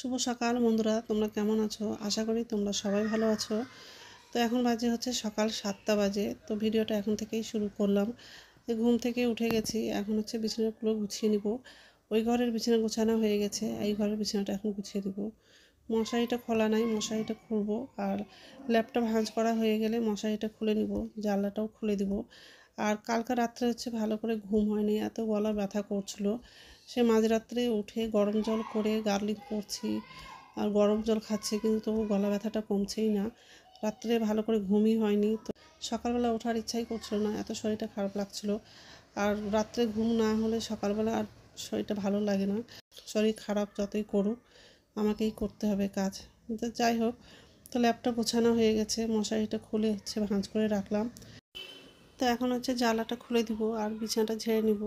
শুভ সকাল বন্ধুরা, তোমরা কেমন আছো? আশা করি তোমরা সবাই ভালো আছো। তো এখন বাজে হচ্ছে সকাল 7টা বাজে। তো ভিডিওটা এখন থেকেই শুরু করলাম। ঘুম থেকে উঠে গেছি, এখন হচ্ছে বিছানাগুলো গুছিয়ে নিব। ওই ঘরের বিছানা গোছানো হয়ে গেছে, এই ঘরের বিছানাটা এখন গুছিয়ে দিব। মশারিটা খোলা নাই, মশারিটা খুলবো। আর ল্যাপটপ ভাঁজ করা হয়ে গেলে মশারিটা খুলে নিব, জানলাটাও খুলে দিব। আর কালকে রাত্রে হচ্ছে ভালো করে ঘুম হয়নি, এত গলা ব্যথা করছিল। সে মাঝরাত্রে উঠে গরম জল করে গার্গলিং করছি আর গরম জল খাচ্ছি, কিন্তু তবু গলা ব্যথাটা কমছেই না। রাত্রে ভালো করে ঘুমই হয়নি, তো সকালবেলা ওঠার ইচ্ছাই করছিল না, এত শরীরটা খারাপ লাগছিল। আর রাত্রে ঘুম না হলে সকালবেলা আর শরীরটা ভালো লাগে না। শরীর খারাপ যতই করুক, আমাকেই করতে হবে কাজ। তো যাই হোক, তো ল্যাপটপ গোছানো হয়ে গেছে, মশারিটা খুলে হচ্ছে ভাঁজ করে রাখলাম। তো এখন হচ্ছে জানলাটা খুলে দিব আর বিছানাটা ঝেড়ে নিব।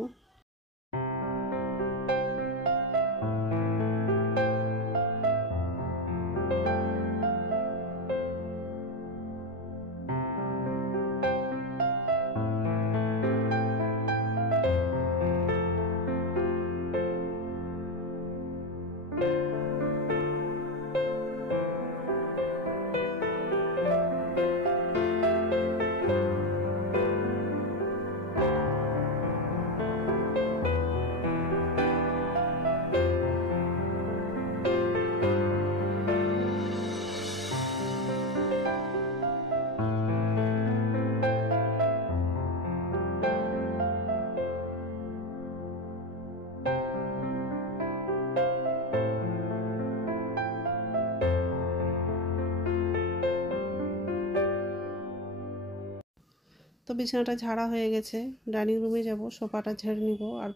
তো বিছানাটা ঝাড়া হয়ে গেছে, ডাইনিং রুমে যাব, সোফাটা ঝেড়ে নিব আর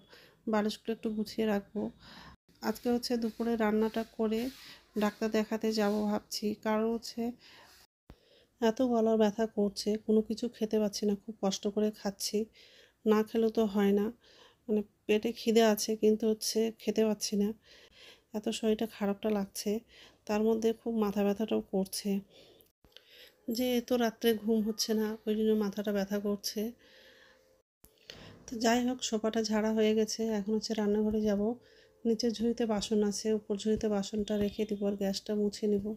বালিশগুলো একটু গুছিয়ে রাখবো। আজকে হচ্ছে দুপুরে রান্নাটা করে ডাক্তার দেখাতে যাব ভাবছি, কারণ হচ্ছে এত গলার ব্যথা করছে, কোনো কিছু খেতে পাচ্ছি না, খুব কষ্ট করে খাচ্ছি, না খেলেও তো হয় না। মানে পেটে খিদে আছে কিন্তু হচ্ছে খেতে পাচ্ছি না, এত শরীরটা খারাপটা লাগছে। তার মধ্যে খুব মাথা ব্যথাটাও করছে, যে এত রাত্রে ঘুম হচ্ছে না, ওই জন্য মাথাটা ব্যথা করছে। তো যাই হোক, সোফাটা ঝাড়া হয়ে গেছে, এখন হচ্ছে রান্নাঘরে যাব। নিচের ঝুড়িতে বাসন আছে, উপর ঝুড়িতে বাসনটা রেখে দিব আর গ্যাসটা মুছে নিব।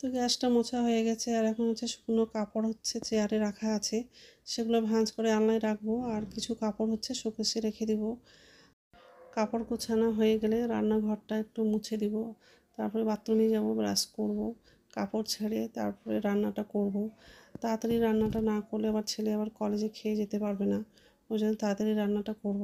তো গ্যাসটা মোছা হয়ে গেছে, আর এখন হচ্ছে শুকনো কাপড় হচ্ছে চেয়ারে রাখা আছে, সেগুলো ভাঁজ করে আলনায় রাখবো। আর কিছু কাপড় হচ্ছে শোকেসে রেখে দিব। কাপড় গোছানো হয়ে গেলে রান্নাঘরটা একটু মুছে দিব, তারপরে বাথরুমে যাব, ব্রাশ করব, কাপড় ছেড়ে তারপরে রান্নাটা করব। তাড়াতাড়ি রান্নাটা না করলে আবার ছেলে আবার কলেজে খেয়ে যেতে পারবে না, ওই জন্য তাড়াতাড়ি রান্নাটা করব।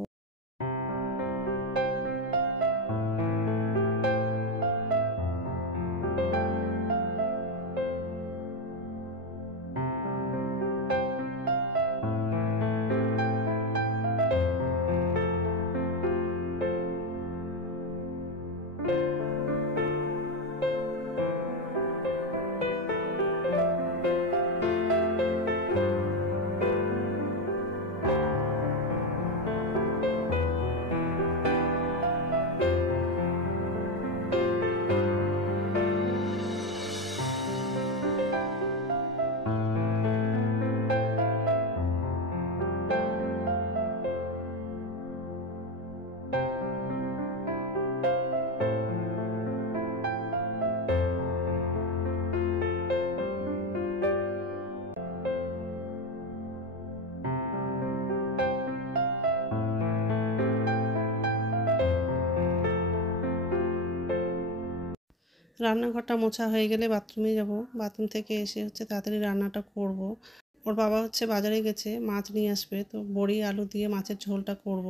রান্নাঘরটা মোছা হয়ে গেলে বাথরুমে যাব। বাথরুম থেকে এসে হচ্ছে তাড়াতাড়ি রান্নাটা করব। ওর বাবা হচ্ছে বাজারে গেছে, মাছ নিয়ে আসবে, তো বড়ি আলু দিয়ে মাছের ঝোলটা করব,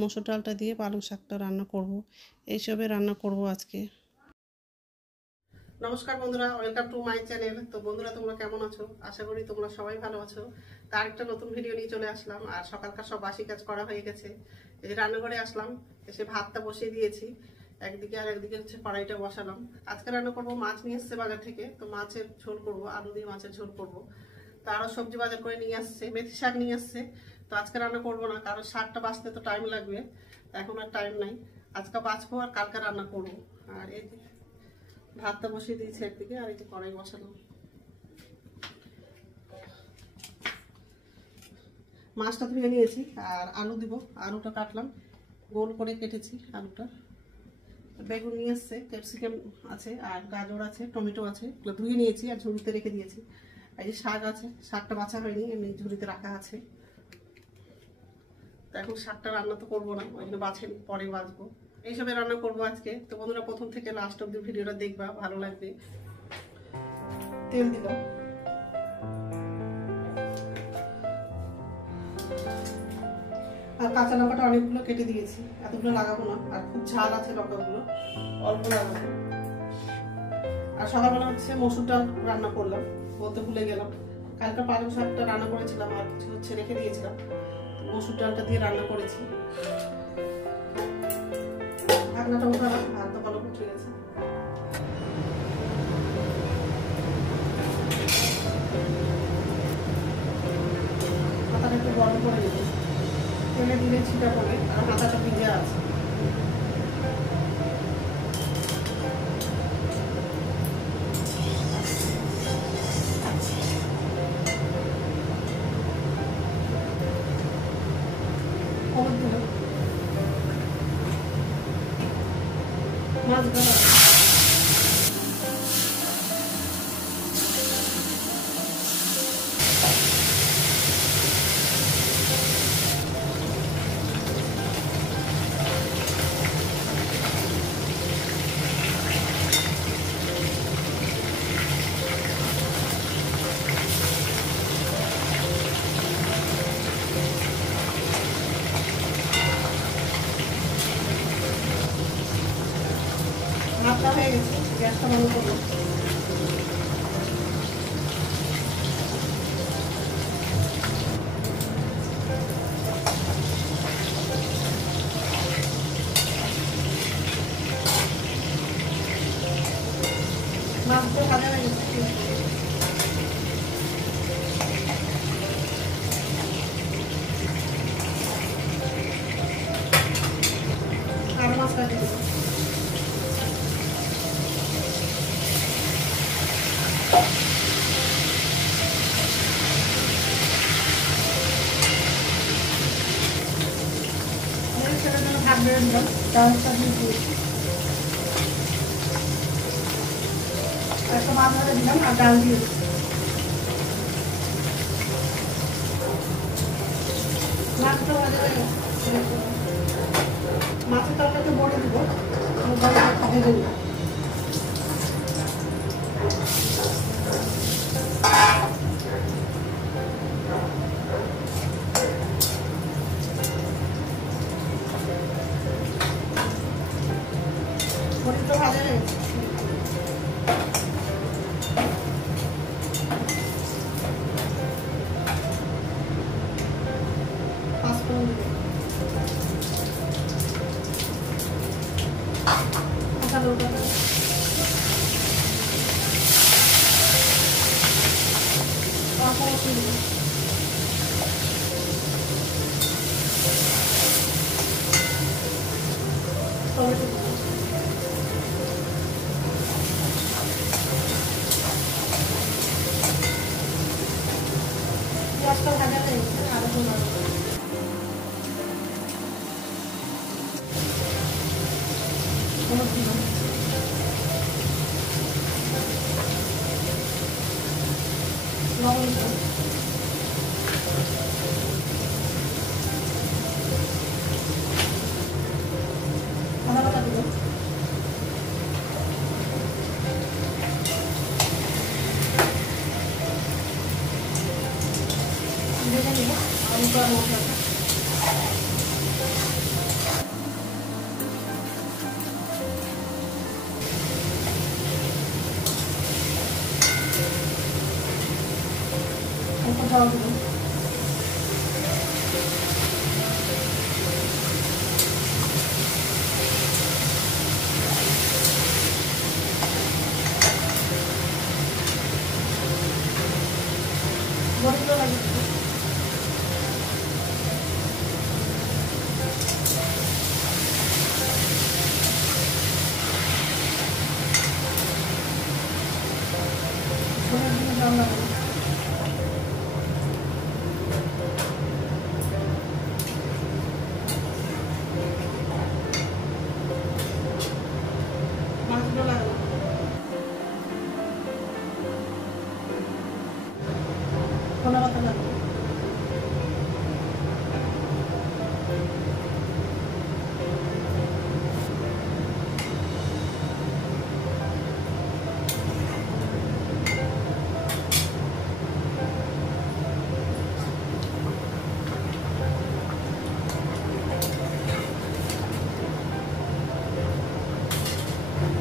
মসুর ডালটা দিয়ে পালং শাকটা রান্না করব। এইসবে রান্না করব আজকে। নমস্কার বন্ধুরা, ওয়েলকাম টু মাই চ্যানেল। তো বন্ধুরা, তোমরা কেমন আছো? আশা করি তোমরা সবাই ভালো আছো। তার একটা নতুন ভিডিও নিয়ে চলে আসলাম। আর সকালকার সব বাসি কাজ করা হয়ে গেছে। এই যে রান্নাঘরে আসলাম, এসে ভাতটা বসিয়ে দিয়েছি একদিকে, আর একদিকে হচ্ছে কড়াইটা বসালাম। আজকে রান্না করবো, মাছ নিয়ে এসছে বাজার থেকে, তো মাছের ঝোল করব, আলু দিয়ে মাছের ঝোল করব। তো আরও সবজি বাজার করে নিয়ে আসছে, মেথি শাক নিয়ে আসছে। তো আজকে রান্না করবো না, কারণ শাকটা বাছতে তো টাইম লাগবে, এখন আর টাইম নাই। আজকে বাছবো আর কালকে রান্না করবো। আর এই ভাতটা বসিয়ে দিয়েছি একদিকে, আর এই যে কড়াই বসালাম। মাছটা ধুয়ে নিয়েছি, আর আলু দিব। আলুটা কাটলাম, গোল করে কেটেছি আলুটা। বেগুন নিয়ে এসছে, ক্যাপসিকাম আছে, আর গাজর আছে, টমেটো আছে, এগুলো ধুয়ে নিয়েছি আর ঝুড়িতে রেখে দিয়েছি। এই যে শাক আছে, শাকটা বাছা হয়নি, এমনি ঝুড়িতে রাখা আছে। তো এখন শাকটা রান্না তো করবো না, ওই জন্য বাছেন, পরে বাছবো। এইসবে রান্না করবো আজকে। তো বন্ধুরা, প্রথম থেকে লাস্ট অব্দি ভিডিওটা দেখবা, ভালো লাগবে। তেল দিলাম, আর কাঁচা লঙ্কাটা অনেকগুলো কেটে দিয়েছি, এতগুলো লাগাবো না, আর খুব ঝাল আছে লঙ্কাগুলো, অল্প লাগাবো। আর সকালবেলা হচ্ছে মসুর ডাল রান্না করলাম, বলতে ভুলে গেলাম। কালকে পালং শাকটা রান্না করেছিলাম, আর কিছু হচ্ছে রেখে দিয়েছিলাম, মসুর ডালটা দিয়ে রান্না করেছি। ঢাকনাটা উঠালাম, ভাতটা ভালো উঠে গেছে। মাথাটা একটু গরম করে দেবো, তেলে দিলে ছিটা পড়ে, আর মাথাটা ভিজে আছে। মাছ ভাজা ভাতটা হয়ে গেছে, গ্যাসটা বন্ধ করবো। মাছটা ভাজা হয়ে গেছে, আর মাছটা দিয়ে দেবো। সেটার জন্য ভাত বেড়ে দিলাম, ডালটা দিয়ে দিয়েছি, একটা মাছ ভাজা দিলাম, আর ডাল দিয়ে দিচ্ছি। মাছটা ভাজা হয়ে গেছে, মাছের তরকারিতে বড়ি দিব, ভেজে নিব। বড়িটা ভাজা হয়ে গেছে, পাঁচফোড়ন দিব, কাঁচা লঙ্কা দিব, অল্প মতো দিব, টমেটো দিব। পেঁয়াজটা ভাজা হয়ে গেছে, আদা রসুন বাটা, হলুদ দিলাম, লবণ দিলাম,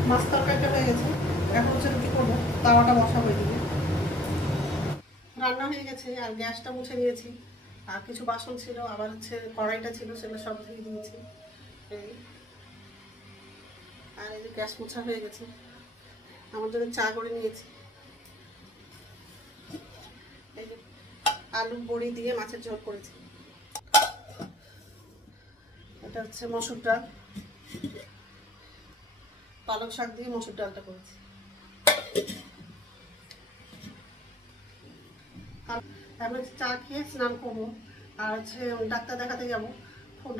মাছ তরকারিটা হয়ে গেছে, এখন হচ্ছে রুটি করবো, তাওয়াটা বসাবো এদিকে। রান্না হয়ে গেছে আর গ্যাসটা মুছে নিয়েছি, আর কিছু বাসন ছিল, আবার হচ্ছে কড়াইটা ছিল, সেগুলো সব ধুয়ে দিয়েছি। আর এই যে গ্যাস মোছা হয়ে গেছে, আমার জন্য চা করে নিয়েছি। এই যে আলু বড়ি দিয়ে মাছের ঝোল করেছি। এটা হচ্ছে মসুর ডাল, পালং শাক দিয়ে মসুর ডালটা করেছি। তারপরে চা খেয়ে স্নান করবো, আর হচ্ছে ডাক্তার দেখাতে যাবো।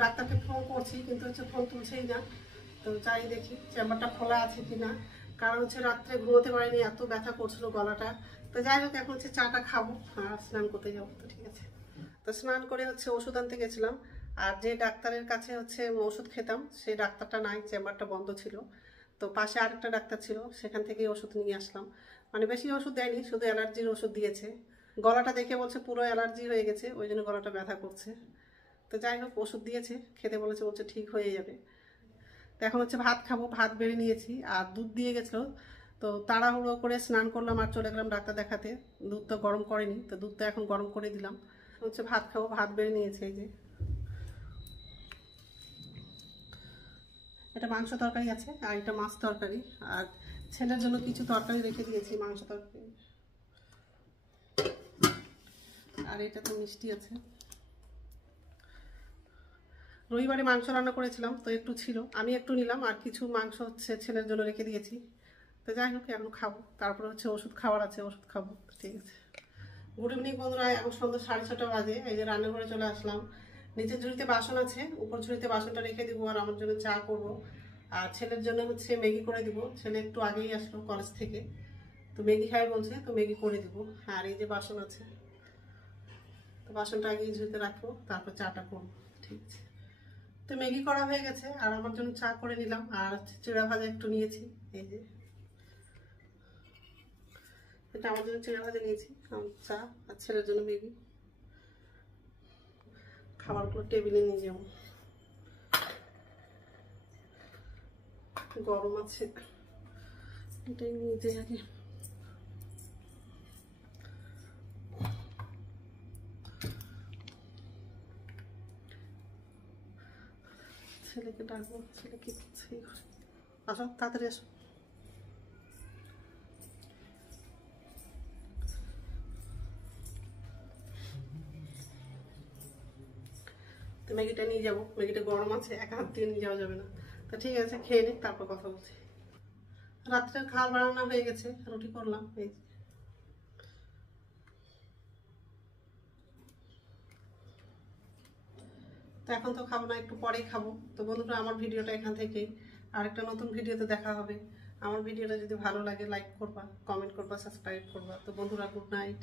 ডাক্তারকে ফোন করছি, কিন্তু হচ্ছে ফোন তুলছেই না। তো যাই দেখি চেম্বারটা খোলা আছে কিনা, কারণ হচ্ছে রাত্রে ঘুমোতে পারিনি, এত ব্যথা করছিল গলাটা। তো যাই হোক, এখন হচ্ছে চাটা খাবো আর স্নান করতে যাবো। তো ঠিক আছে, তো স্নান করে হচ্ছে ওষুধ আনতে গেছিলাম। আর যে ডাক্তারের কাছে হচ্ছে ওষুধ খেতাম, সেই ডাক্তারটা নাই, চেম্বারটা বন্ধ ছিল। তো পাশে আরেকটা ডাক্তার ছিল, সেখান থেকেই ওষুধ নিয়ে আসলাম। মানে বেশি ওষুধ দেয়নি, শুধু অ্যালার্জির ওষুধ দিয়েছে। গলাটা দেখে বলছে পুরো অ্যালার্জি হয়ে গেছে, ওই জন্য গলাটা ব্যথা করছে। তো যাই হোক, ওষুধ দিয়েছে, খেতে বলেছে, বলছে ঠিক হয়ে যাবে। তো এখন হচ্ছে ভাত খাবো, ভাত বেড়ে নিয়েছি, আর দুধ দিয়ে গেছিলো। তো তাড়াহুড়ো করে স্নান করলাম আর চলে গেলাম ডাক্তার দেখাতে। দুধ তো গরম করেনি, তো দুধটা এখন গরম করে দিলাম। হচ্ছে ভাত খাবো, ভাত বেড়ে নিয়েছে। এই যে এটা মাংস তরকারি আছে, আর এটা মাছ তরকারি, আর ছেলের জন্য কিছু তরকারি রেখে দিয়েছি, মাংস তরকারি। আর এটা তো মিষ্টি আছে। রবিবারে মাংস রান্না করেছিলাম, তো একটু ছিল, আমি একটু নিলাম, আর কিছু মাংস হচ্ছে ছেলের জন্য রেখে দিয়েছি। তো যাই হোক, এখন খাবো, তারপরে হচ্ছে ওষুধ খাওয়ার আছে, ওষুধ খাবো। ঠিক আছে, গুড ইভিনিং বন্ধুরা। এখন সন্ধ্যা 6:30 বাজে। এই যে রান্নাঘরে চলে আসলাম। নিচের ঝুড়িতে বাসন আছে, উপর ঝুড়িতে বাসনটা রেখে দিব, আর আমার জন্য চা করবো। আর ছেলের জন্য হচ্ছে ম্যাগি করে দিব। ছেলে একটু আগেই আসলো কলেজ থেকে, তো ম্যাগি খাই বলছে, তো ম্যাগি করে দিব। আর এই যে বাসন আছে, তো বাসনটা আগেই ঝুড়িতে রাখবো, তারপর চাটা করবো। ঠিক আছে, তো ম্যাগি করা হয়ে গেছে, আর আমার জন্য চা করে নিলাম, আর চিড়া ভাজা একটু নিয়েছি। এই যে এটা আমার জন্য চিড়া ভাজা নিয়েছি, চা, আর ছেলের জন্য ম্যাগি। খাবারগুলো টেবিলে নিয়ে যাবো, গরম আছে, এটাই নিয়ে যাই আগে। ছেলেকে ডাকবো, ছেলে কি করছে? আসো তাড়াতাড়ি আসো। তো ম্যাগিটা নিয়ে যাবো, ম্যাগিটা গরম আছে, এক হাত দিয়ে নিয়ে যাওয়া যাবে না। তো ঠিক আছে, খেয়ে নিই, তারপর কথা বলছি। রাত্রের খাবার বানানো হয়ে গেছে, রুটি করলাম। এই তো এখন তো খাবো না, একটু পরেই খাবো। তো বন্ধুরা, আমার ভিডিওটা এখান থেকেই, আরেকটা নতুন ভিডিওতে দেখা হবে। আমার ভিডিওটা যদি ভালো লাগে, লাইক করবা, কমেন্ট করবা, সাবস্ক্রাইব করবা। তো বন্ধুরা, গুড নাইট।